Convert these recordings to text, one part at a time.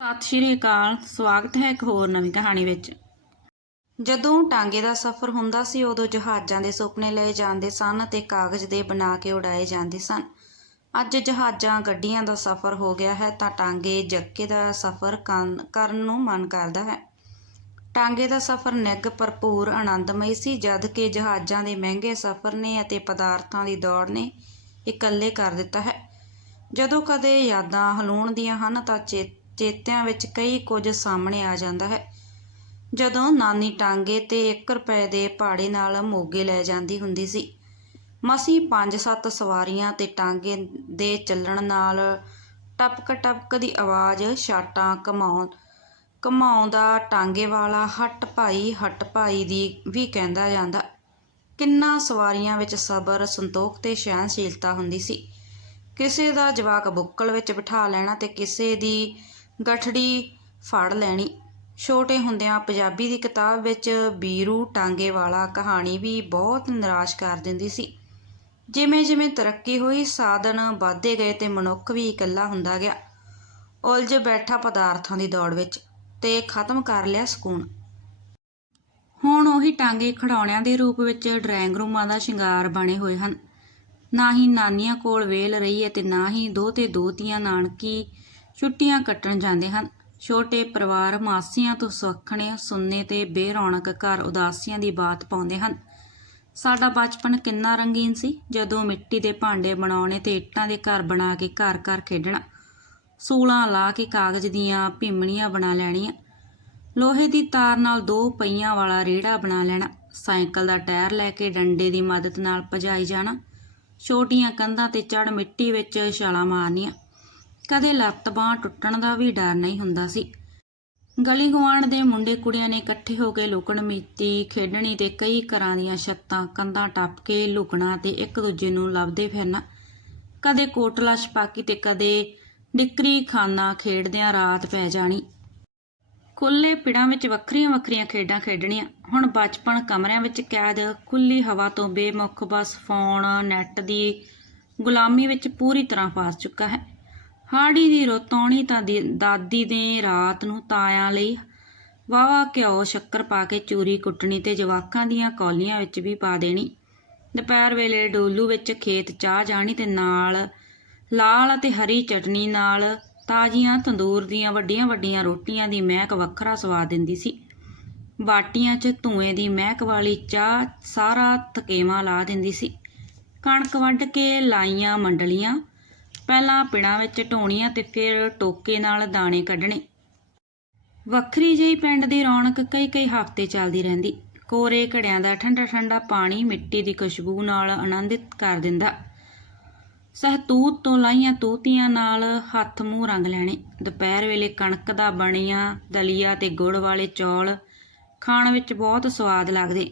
ਸਤਿ ਸ਼੍ਰੀ ਅਕਾਲ, ਸਵਾਗਤ ਹੈ ਇੱਕ ਹੋਰ ਨਵੀਂ ਕਹਾਣੀ ਵਿੱਚ। ਜਦੋਂ ਟਾਂਗੇ ਦਾ ਸਫ਼ਰ ਹੁੰਦਾ ਸੀ, ਉਦੋਂ ਜਹਾਜ਼ਾਂ ਦੇ ਸੁਪਨੇ ਲਏ ਜਾਂਦੇ ਸਨ ਤੇ ਕਾਗਜ਼ ਦੇ ਬਣਾ ਕੇ ਉਡਾਏ ਜਾਂਦੇ ਸਨ। ਅੱਜ ਜਹਾਜ਼ਾਂ ਗੱਡੀਆਂ ਦਾ ਸਫ਼ਰ ਹੋ ਗਿਆ ਹੈ, ਤਾਂ ਟਾਂਗੇ ਜੱਕੇ ਦਾ ਸਫ਼ਰ ਕਰਨ ਨੂੰ ਮਨ ਕਰਦਾ ਹੈ। ਟਾਂਗੇ ਦਾ ਸਫ਼ਰ ਨਿੱਘ, ਭਰਪੂਰ, ਆਨੰਦਮਈ ਸੀ, ਜਦ ਕਿ ਜਹਾਜ਼ਾਂ ਦੇ ਮਹਿੰਗੇ ਸਫ਼ਰ ਨੇ ਅਤੇ ਪਦਾਰਥਾਂ ਦੀ ਦੌੜ ਨੇ ਇਕੱਲੇ ਕਰ ਦਿੱਤਾ ਹੈ। ਜਦੋਂ ਕਦੇ ਯਾਦਾਂ ਹਲੂਣ ਦੀਆਂ ਹਨ, ਤਾਂ ਚੇਤ ਚੇਤਿਆਂ ਵਿੱਚ ਕਈ ਕੁਝ ਸਾਹਮਣੇ ਆ ਜਾਂਦਾ ਹੈ। ਜਦੋਂ ਨਾਨੀ ਟਾਂਗੇ ਤੇ 1 ਰੁਪਏ ਦੇ ਭਾੜੇ ਨਾਲ ਮੋਗੇ ਲੈ ਜਾਂਦੀ ਹੁੰਦੀ ਸੀ, ਮਸੀ 5-7 ਸਵਾਰੀਆਂ ਤੇ ਟਾਂਗੇ ਦੇ ਚੱਲਣ ਨਾਲ ਟਪਕ ਟਪਕ ਦੀ ਆਵਾਜ਼ ਛਾਟਾਂ ਕਮਾਉ ਕਮਾਉਂਦਾ ਟਾਂਗੇ ਵਾਲਾ ਹੱਟ ਭਾਈ ਹੱਟ ਭਾਈ ਦੀ ਵੀ ਕਹਿੰਦਾ ਜਾਂਦਾ। ਕਿੰਨਾ ਸਵਾਰੀਆਂ ਵਿੱਚ ਸਬਰ, ਸੰਤੋਖ ਤੇ ਸਹਿਣਸ਼ੀਲਤਾ ਹੁੰਦੀ ਸੀ। ਕਿਸੇ ਦਾ ਜਵਾਕ ਬੁੱਕਲ ਵਿੱਚ ਬਿਠਾ ਲੈਣਾ ਤੇ ਕਿਸੇ ਦੀ ਗਠੜੀ ਫੜ ਲੈਣੀ। ਛੋਟੇ ਹੁੰਦਿਆਂ ਪੰਜਾਬੀ ਦੀ ਕਿਤਾਬ ਵਿੱਚ ਬੀਰੂ ਟਾਂਗੇ ਵਾਲਾ ਕਹਾਣੀ ਵੀ ਬਹੁਤ ਨਿਰਾਸ਼ ਕਰ ਦਿੰਦੀ ਸੀ। ਜਿਵੇਂ ਜਿਵੇਂ ਤਰੱਕੀ ਹੋਈ, ਸਾਧਨ ਵਧਦੇ ਗਏ ਤੇ ਮਨੁੱਖ ਵੀ ਇਕੱਲਾ ਹੁੰਦਾ ਗਿਆ। ਉਲਝ ਬੈਠਾ ਪਦਾਰਥਾਂ ਦੀ ਦੌੜ ਵਿੱਚ ਤੇ ਖਤਮ ਕਰ ਲਿਆ ਸਕੂਨ। ਹੁਣ ਉਹੀ ਟਾਂਗੇ ਖਿਡੌਣਿਆਂ ਦੇ ਰੂਪ ਵਿੱਚ ਡਰਾਇੰਗ ਰੂਮਾਂ ਦਾ ਸ਼ਿੰਗਾਰ ਬਣੇ ਹੋਏ ਹਨ। ਨਾ ਹੀ ਨਾਨੀਆਂ ਕੋਲ ਵੇਲ ਰਹੀ ਹੈ ਤੇ ਨਾ ਹੀ ਦੋਤੇ ਦੋਤੀਆਂ ਨਾਨਕੀ ਛੁੱਟੀਆਂ ਕੱਟਣ ਜਾਂਦੇ ਹਨ। ਛੋਟੇ ਪਰਿਵਾਰ ਮਾਸੀਆਂ ਤੋਂ ਸੁੱਖਣੇ ਸੁੰਨੇ ਤੇ ਬੇਰੌਣਕ ਘਰ ਉਦਾਸੀਆਂ ਦੀ ਬਾਤ ਪਾਉਂਦੇ ਹਨ। ਸਾਡਾ ਬਚਪਨ ਕਿੰਨਾ ਰੰਗੀਨ ਸੀ। ਜਦੋਂ ਮਿੱਟੀ ਦੇ ਭਾਂਡੇ ਬਣਾਉਣੇ ਤੇ ਇੱਟਾਂ ਦੇ ਘਰ ਬਣਾ ਕੇ ਘਰ ਘਰ ਖੇਡਣਾ, ਸੂਲਾਂ ਲਾ ਕੇ ਕਾਗਜ਼ ਦੀਆਂ ਭਿੰਮਣੀਆਂ ਬਣਾ ਲੈਣੀਆਂ, ਲੋਹੇ ਦੀ ਤਾਰ ਨਾਲ ਦੋ ਪਹੀਆਂ ਵਾਲਾ ਰੇੜਾ ਬਣਾ ਲੈਣਾ, ਸਾਈਕਲ ਦਾ ਟਾਇਰ ਲੈ ਕੇ ਡੰਡੇ ਦੀ ਮਦਦ ਨਾਲ ਭਜਾਈ ਜਾਣਾ, ਛੋਟੀਆਂ ਕੰਧਾਂ ਤੇ ਚੜ ਮਿੱਟੀ ਵਿੱਚ ਛਾਲਾਂ ਮਾਰਨੀਆਂ ਕਦੇ ਲੱਤ ਬਾਂਹ ਟੁੱਟਣ ਦਾ ਵੀ ਡਰ ਨਹੀਂ ਹੁੰਦਾ ਸੀ। ਗਲੀ ਗੁਆਂਢ ਦੇ ਮੁੰਡੇ ਕੁੜੀਆਂ ਨੇ ਇਕੱਠੇ ਹੋ ਕੇ ਲੁਕਣ ਮੀਤੀ, ਖੇਡਣੀ ਤੇ ਕਈ ਘਰਾਂ ਦੀਆਂ ਛੱਤਾਂ, ਕੰਧਾਂ ਟੱਪ ਕੇ ਲੁਕਣਾ ਤੇ ਇੱਕ ਦੂਜੇ ਨੂੰ ਲੱਭਦੇ ਫਿਰਨਾ। ਕਦੇ ਕੋਟਲਾ ਛਪਾਕੀ ਤੇ ਕਦੇ ਡਿਕਰੀ ਖਾਨਾ ਖੇਡਦਿਆਂ ਰਾਤ ਪੈ ਜਾਣੀ। ਖੁੱਲੇ ਪਿੜਾਂ ਵਿੱਚ ਵੱਖਰੀਆਂ ਵੱਖਰੀਆਂ ਖੇਡਾਂ ਖੇਡਣੀਆਂ। ਹੁਣ ਬਚਪਨ ਕਮਰਿਆਂ ਵਿੱਚ ਕੈਦ ਖੁੱਲੀ ਹਵਾ ਤੋਂ ਬੇਮੁਖ ਬਸ ਫੋਨ, ਨੈੱਟ ਦੀ ਗੁਲਾਮੀ ਵਿੱਚ ਪੂਰੀ ਤਰ੍ਹਾਂ ਫਸ ਚੁੱਕਾ ਹੈ। ਹਾੜੀ ਦੀ ਰੁੱਤ ਆਉਣੀ ਤਾਂ ਦੀ- ਦਾਦੀ ਦੇ ਰਾਤ ਨੂੰ ਤਾਇਆਂ ਲਈ। ਵਾਵਾ ਘਿਓ ਸ਼ੱਕਰ ਪਾ ਕੇ ਚੂਰੀ ਕੁੱਟਣੀ ਤੇ ਜਵਾਕਾਂ ਦੀਆਂ ਕੌਲੀਆਂ ਵਿੱਚ ਵੀ ਪਾ ਦੇਣੀ। ਦੁਪਹਿਰ ਵੇਲੇ ਡੋਲੂ ਵਿੱਚ ਖੇਤ ਚਾਹ ਜਾਣੀ ਤੇ ਨਾਲ ਲਾਲ ਅਤੇ ਹਰੀ ਚਟਨੀ ਨਾਲ ਤਾਜ਼ੀਆਂ ਤੰਦੂਰ ਦੀਆਂ ਵੱਡੀਆਂ ਵੱਡੀਆਂ ਰੋਟੀਆਂ ਦੀ ਮਹਿਕ ਵੱਖਰਾ ਸਵਾਦ ਦਿੰਦੀ ਸੀ। ਬਾਟੀਆਂ 'ਚ ਧੂਏ ਦੀ ਮਹਿਕ ਵਾਲੀ ਚਾਹ ਸਾਰਾ ਥਕੇਵਾਂ ਲਾ ਦਿੰਦੀ ਸੀ। ਕਣਕ ਵੱਢ ਕੇ ਲਾਈਆਂ ਮੰਡਲੀਆਂ ਪਹਿਲਾਂ ਪਿੜਾਂ ਵਿੱਚ ਢੋਣੀਆਂ ਤੇ ਫਿਰ ਟੋਕੇ ਨਾਲ ਦਾਣੇ ਕੱਢਣੇ। ਵੱਖਰੀ ਜਿਹੀ ਪਿੰਡ ਦੀ ਰੌਣਕ ਕਈ ਕਈ ਹਫ਼ਤੇ ਚੱਲਦੀ ਰਹਿੰਦੀ। ਕੋਰੇ ਘੜਿਆਂ ਦਾ ਠੰਡਾ ਠੰਡਾ ਪਾਣੀ ਮਿੱਟੀ ਦੀ ਖੁਸ਼ਬੂ ਨਾਲ ਆਨੰਦਿਤ ਕਰ ਦਿੰਦਾ। ਸਹਤੂਤ ਤੋਂ ਲਾਈਆਂ ਤੂਤੀਆਂ ਨਾਲ ਹੱਥ ਮੂੰਹ ਰੰਗ ਲੈਣੇ। ਦੁਪਹਿਰ ਵੇਲੇ ਕਣਕ ਦਾ ਬਣੀਆਂ ਦਲੀਆ ਤੇ ਗੁੜ ਵਾਲੇ ਚੌਲ ਖਾਣ ਵਿੱਚ ਬਹੁਤ ਸਵਾਦ ਲੱਗਦੇ।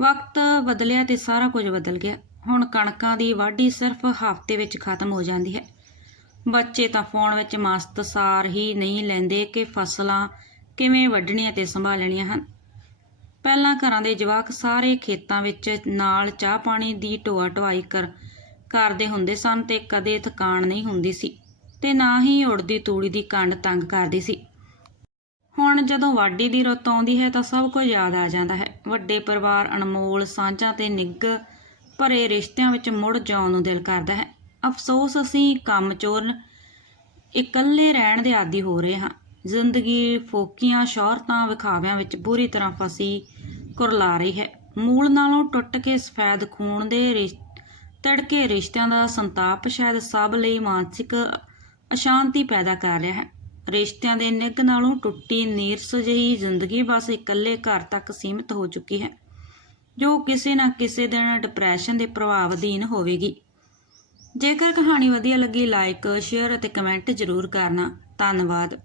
ਵਕਤ ਬਦਲਿਆ ਤੇ ਸਾਰਾ ਕੁਝ ਬਦਲ ਗਿਆ। ਹੁਣ ਕਣਕਾਂ ਦੀ ਵਾਢੀ ਸਿਰਫ ਹਫ਼ਤੇ ਵਿੱਚ ਖਤਮ ਹੋ ਜਾਂਦੀ ਹੈ। ਬੱਚੇ ਤਾਂ ਫੋਨ ਵਿੱਚ ਮਸਤ ਸਾਰ ਹੀ ਨਹੀਂ ਲੈਂਦੇ ਕਿ ਫਸਲਾਂ ਕਿਵੇਂ ਵੱਢਣੀਆਂ ਤੇ ਸੰਭਾਲਣੀਆਂ ਹਨ। ਪਹਿਲਾਂ ਘਰਾਂ ਦੇ ਜਵਾਕ ਸਾਰੇ ਖੇਤਾਂ ਵਿੱਚ ਨਾਲ ਚਾਹ ਪਾਣੀ ਦੀ ਢੋਆ ਢੁਆਈ ਕਰ ਕਰਦੇ ਹੁੰਦੇ ਸਨ ਤੇ ਕਦੇ ਥਕਾਨ ਨਹੀਂ ਹੁੰਦੀ ਸੀ ਤੇ ਨਾ ਹੀ ਉੜਦੀ ਤੂੜੀ ਦੀ ਕੰਡ ਤੰਗ ਕਰਦੀ ਸੀ। ਹੁਣ ਜਦੋਂ ਵਾਢੀ ਦੀ ਰੁੱਤ ਆਉਂਦੀ ਹੈ ਤਾਂ ਸਭ ਕੁਝ ਯਾਦ ਆ ਜਾਂਦਾ ਹੈ। ਵੱਡੇ ਪਰਿਵਾਰ ਅਨਮੋਲ, ਸਾਂਝਾਂ ਤੇ ਨਿੱਘ ਭਰੇ ਰਿਸ਼ਤਿਆਂ ਵਿੱਚ ਮੁੜ ਜਾਣ ਨੂੰ ਦਿਲ ਕਰਦਾ ਹੈ। ਅਫਸੋਸ, ਅਸੀਂ ਕੰਮ ਚੋਰ ਇਕੱਲੇ ਰਹਿਣ ਦੇ ਆਦੀ ਹੋ ਰਹੇ ਹਾਂ। ਜ਼ਿੰਦਗੀ ਫੋਕੀਆਂ ਸ਼ੌਹਰਤਾਂ ਵਿਖਾਵਿਆਂ ਵਿੱਚ ਬੁਰੀ ਤਰ੍ਹਾਂ ਫਸੀ ਕੁਰਲਾ ਰਹੀ ਹੈ। ਮੂਲ ਨਾਲੋਂ ਟੁੱਟ ਕੇ ਸਫੈਦ ਖੂਨ ਦੇ ਰਿਸ਼- ਤੜਕੇ ਰਿਸ਼ਤਿਆਂ ਦਾ ਸੰਤਾਪ ਸ਼ਾਇਦ ਸਭ ਲਈ ਮਾਨਸਿਕ ਅਸ਼ਾਂਤੀ ਪੈਦਾ ਕਰ ਰਿਹਾ ਹੈ। ਰਿਸ਼ਤਿਆਂ ਦੇ ਨਿੱਘ ਨਾਲੋਂ ਟੁੱਟੀ ਨੀਰਸ ਜਿਹੀ ਜ਼ਿੰਦਗੀ ਬਸ ਇਕੱਲੇ ਘਰ ਤੱਕ ਸੀਮਿਤ ਹੋ ਚੁੱਕੀ ਹੈ। ਜੋ ਕਿਸੇ ਨਾ ਕਿਸੇ ਦਿਨ ਡਿਪਰੈਸ਼ਨ ਦੇ ਪ੍ਰਭਾਵ ਅਧੀਨ ਹੋਵੇਗੀ। ਜੇਕਰ ਕਹਾਣੀ ਵਧੀਆ ਲੱਗੀ ਲਾਈਕ ਸ਼ੇਅਰ ਅਤੇ ਕਮੈਂਟ ਜ਼ਰੂਰ ਕਰਨਾ। ਧੰਨਵਾਦ।